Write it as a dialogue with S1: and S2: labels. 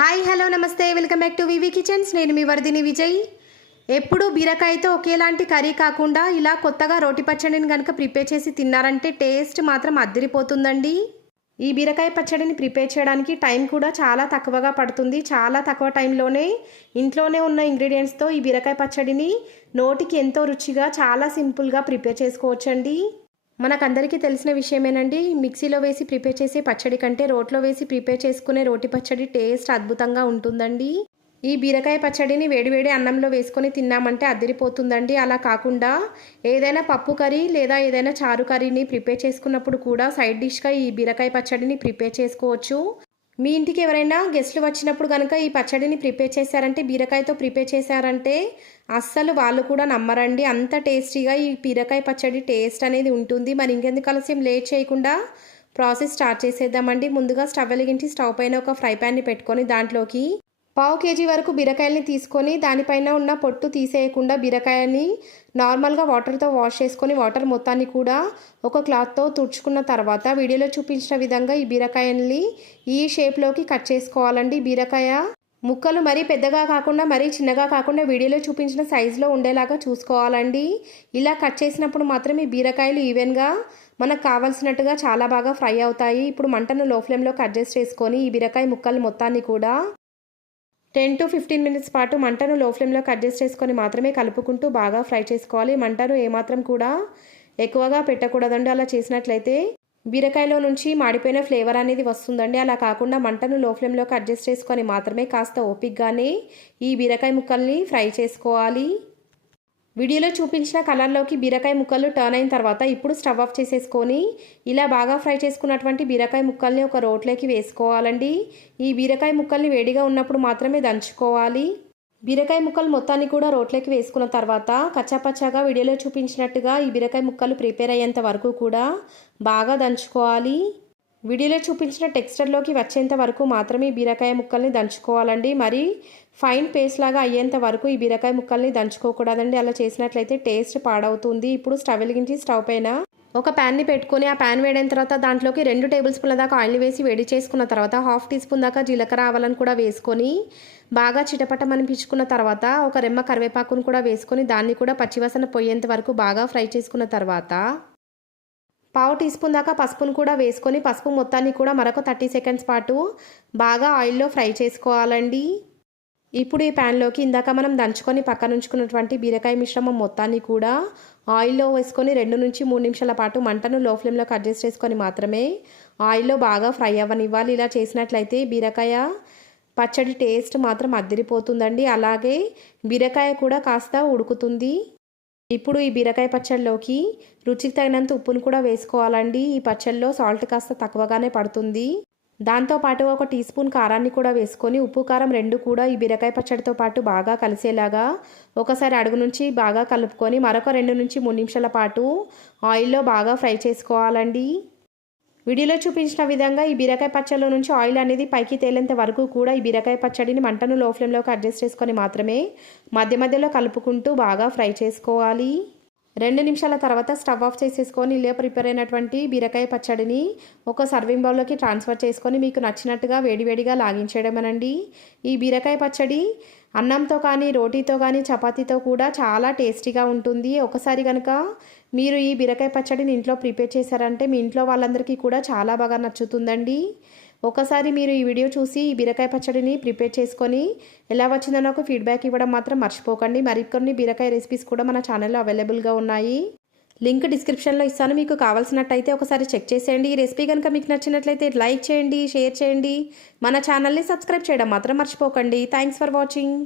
S1: Hi hello నమస్తే. Welcome back to V V kitchens. నేను మీ వరదిని విజయ్. ఎప్పుడు బీరకాయతో ఒకేలాంటి కర్రీ కాకుండా ఇలా కొత్తగా రోటి పచ్చడిని కనుక ప్రిపేర్ చేసి తిన్నారంటే టేస్ట్ మాత్రం అద్దరిపోతుందండి. ఈ బీరకాయ పచ్చడిని ప్రిపేర్ చేయడానికి టైం కూడా చాలా తక్కువగా పడుతుంది. చాలా తక్కువ టైంలోనే ఇంట్లోనే ఉన్న ఇంగ్రీడియంట్స్తో ఈ బీరకాయ పచ్చడిని నోటికి ఎంతో రుచిగా చాలా సింపుల్గా ప్రిపేర్ చేసుకోవచ్చండి. మనకందరికీ తెలిసిన విషయమేనండి. మిక్సీలో వేసి ప్రిపేర్ చేసే పచ్చడి కంటే రోట్లో వేసి ప్రిపేర్ చేసుకునే రోటి పచ్చడి టేస్ట్ అద్భుతంగా ఉంటుందండి. ఈ బీరకాయ పచ్చడిని వేడివేడి అన్నంలో వేసుకొని తిన్నామంటే అదిరిపోతుందండి. అలా కాకుండా ఏదైనా పప్పు కర్రీ లేదా ఏదైనా చారు కర్రీని ప్రిపేర్ చేసుకున్నప్పుడు కూడా సైడ్ డిష్గా ఈ బీరకాయ పచ్చడిని ప్రిపేర్ చేసుకోవచ్చు. మీ ఇంటికి ఎవరైనా గెస్ట్లు వచ్చినప్పుడు కనుక ఈ పచ్చడిని ప్రిపేర్ చేశారంటే బీరకాయతో ప్రిపేర్ చేశారంటే అస్సలు వాళ్ళు కూడా నమ్మరండి. అంత టేస్టీగా ఈ బీరకాయ పచ్చడి టేస్ట్ అనేది ఉంటుంది. మరి ఇంకెందుకు ఆలస్యం? లేట్ చేయకుండా ప్రాసెస్ స్టార్ట్ చేసేద్దామండి. ముందుగా స్టవ్ వెలిగించి స్టవ్ పైన ఒక ఫ్రై ప్యాన్ని పెట్టుకొని దాంట్లోకి పావు కేజీ వరకు బీరకాయల్ని తీసుకొని దానిపైన ఉన్న పొట్టు తీసేయకుండా బీరకాయని నార్మల్గా వాటర్తో వాష్ చేసుకొని వాటర్ మొత్తాన్ని కూడా ఒక క్లాత్తో తుడుచుకున్న తర్వాత వీడియోలో చూపించిన విధంగా ఈ బీరకాయల్ని ఈ షేప్లోకి కట్ చేసుకోవాలండి. బీరకాయ ముక్కలు మరీ పెద్దగా కాకుండా మరీ చిన్నగా కాకుండా వీడియోలో చూపించిన సైజులో ఉండేలాగా చూసుకోవాలండి. ఇలా కట్ చేసినప్పుడు మాత్రం ఈ బీరకాయలు ఈవెన్గా మనకు కావాల్సినట్టుగా చాలా బాగా ఫ్రై అవుతాయి. ఇప్పుడు మంటను లో ఫ్లేమ్లోకి అడ్జస్ట్ చేసుకొని ఈ బీరకాయ ముక్కలు మొత్తాన్ని కూడా టెన్ టు ఫిఫ్టీన్ మినిట్స్ పాటు మంటను లో ఫ్లేమ్లోకి అడ్జస్ట్ చేసుకొని మాత్రమే కలుపుకుంటూ బాగా ఫ్రై చేసుకోవాలి. మంటను ఏమాత్రం కూడా ఎక్కువగా పెట్టకూడదండి. అలా చేసినట్లయితే బీరకాయలో నుంచి మాడిపోయిన ఫ్లేవర్ అనేది వస్తుందండి. అలా కాకుండా మంటను లో ఫ్లేమ్లోకి అడ్జస్ట్ చేసుకొని మాత్రమే కాస్త ఓపిక్గానే ఈ బీరకాయ ముక్కల్ని ఫ్రై చేసుకోవాలి. వీడియోలో చూపించిన కలర్లోకి బీరకాయ ముక్కలు టర్న్ అయిన తర్వాత ఇప్పుడు స్టవ్ ఆఫ్ చేసేసుకొని ఇలా బాగా ఫ్రై చేసుకున్నటువంటి బీరకాయ ముక్కల్ని ఒక రోట్లోకి వేసుకోవాలండి. ఈ బీరకాయ ముక్కల్ని వేడిగా ఉన్నప్పుడు మాత్రమే దంచుకోవాలి. బీరకాయ ముక్కలు మొత్తాన్ని కూడా రోట్లోకి వేసుకున్న తర్వాత కచ్చాపచ్చాగా వీడియోలో చూపించినట్టుగా ఈ బీరకాయ ముక్కలు ప్రిపేర్ అయ్యేంత వరకు కూడా బాగా దంచుకోవాలి. వీడియోలో చూపించిన టెక్స్చర్లోకి వచ్చేంత వరకు మాత్రమే బీరకాయ ముక్కల్ని దంచుకోవాలండి. మరి ఫైన్ పేస్ట్ లాగా అయ్యేంత వరకు ఈ బీరకాయ ముక్కల్ని దంచుకోకూడదండి. అలా చేసినట్లయితే టేస్ట్ పాడవుతుంది. ఇప్పుడు స్టవ్ వెలిగించి స్టవ్ పైన ఒక ప్యాన్ని పెట్టుకొని ఆ ప్యాన్ వేడైన తర్వాత దాంట్లోకి రెండు టేబుల్ స్పూన్ల దాకా ఆయిల్ వేసి వేడి చేసుకున్న తర్వాత హాఫ్ టీ స్పూన్ దాకా జీలకర్ర ఆవాలను కూడా వేసుకొని బాగా చిటపటమనిపించుకున్న తర్వాత ఒక రెమ్మ కరివేపాకును కూడా వేసుకొని దాన్ని కూడా పచ్చివసన పోయేంత వరకు బాగా ఫ్రై చేసుకున్న తర్వాత పావు టీ స్పూన్ దాకా పసుపును కూడా వేసుకొని పసుపు మొత్తాన్ని కూడా మరొక థర్టీ సెకండ్స్ పాటు బాగా ఆయిల్లో ఫ్రై చేసుకోవాలండి. ఇప్పుడు ఈ ప్యాన్లోకి ఇందాక మనం దంచుకొని పక్కన ఉంచుకున్నటువంటి బీరకాయ మిశ్రమం మొత్తాన్ని కూడా ఆయిల్లో వేసుకొని రెండు నుంచి మూడు నిమిషాల పాటు మంటను లో ఫ్లేమ్లోకి అడ్జస్ట్ చేసుకొని మాత్రమే ఆయిల్లో బాగా ఫ్రై అవ్వనివ్వాలి. ఇలా చేసినట్లయితే బీరకాయ పచ్చడి టేస్ట్ మాత్రం అద్దరిపోతుందండి. అలాగే బీరకాయ కూడా కాస్త ఉడుకుతుంది. ఇప్పుడు ఈ బీరకాయ పచ్చడిలోకి రుచికి తగినంత ఉప్పును కూడా వేసుకోవాలండి. ఈ పచ్చడిలో సాల్ట్ కాస్త తక్కువగానే పడుతుంది. దాంతోపాటు ఒక టీ స్పూన్ కారాన్ని కూడా వేసుకొని ఉప్పు కారం రెండు కూడా ఈ బీరకాయ పచ్చడితో పాటు బాగా కలిసేలాగా ఒకసారి అడుగు నుంచి బాగా కలుపుకొని మరొక రెండు నుంచి మూడు నిమిషాల పాటు ఆయిల్లో బాగా ఫ్రై చేసుకోవాలండి. వీడియోలో చూపించిన విధంగా ఈ బీరకాయ పచ్చడిలో నుంచి ఆయిల్ అనేది పైకి తేలేంత వరకు కూడా ఈ బీరకాయ పచ్చడిని మంటను లో ఫ్లేమ్లోకి అడ్జస్ట్ చేసుకొని మాత్రమే మధ్య మధ్యలో కలుపుకుంటూ బాగా ఫ్రై చేసుకోవాలి. రెండు నిమిషాల తర్వాత స్టవ్ ఆఫ్ చేసేసుకొని ఇలా ప్రిపేర్ అయినటువంటి బీరకాయ పచ్చడిని ఒక సర్వింగ్ బౌల్లోకి ట్రాన్స్ఫర్ చేసుకొని మీకు నచ్చినట్టుగా వేడివేడిగా లాగించేయడమేనండి. ఈ బీరకాయ పచ్చడి అన్నంతో కానీ రోటీతో కానీ చపాతీతో కూడా చాలా టేస్టీగా ఉంటుంది. ఒకసారి కనుక మీరు ఈ బీరకాయ పచ్చడిని ఇంట్లో ప్రిపేర్ చేశారంటే మీ ఇంట్లో వాళ్ళందరికీ కూడా చాలా బాగా నచ్చుతుందండి. ఒకసారి మీరు ఈ వీడియో చూసి ఈ బీరకాయ పచ్చడిని ప్రిపేర్ చేసుకొని ఎలా వచ్చిందో నాకు ఫీడ్బ్యాక్ ఇవ్వడం మాత్రం మర్చిపోకండి. మరికొన్ని బీరకాయ రెసిపీస్ కూడా మన ఛానల్లో అవైలబుల్గా ఉన్నాయి. లింక్ డిస్క్రిప్షన్లో ఇస్తాను. మీకు కావాల్సినట్టయితే ఒకసారి చెక్ చేసేయండి. ఈ రెసిపీ కనుక మీకు నచ్చినట్లయితే లైక్ చేయండి షేర్ చేయండి. మన ఛానల్ని సబ్స్క్రైబ్ చేయడం మాత్రం మర్చిపోకండి. Thanks for watching.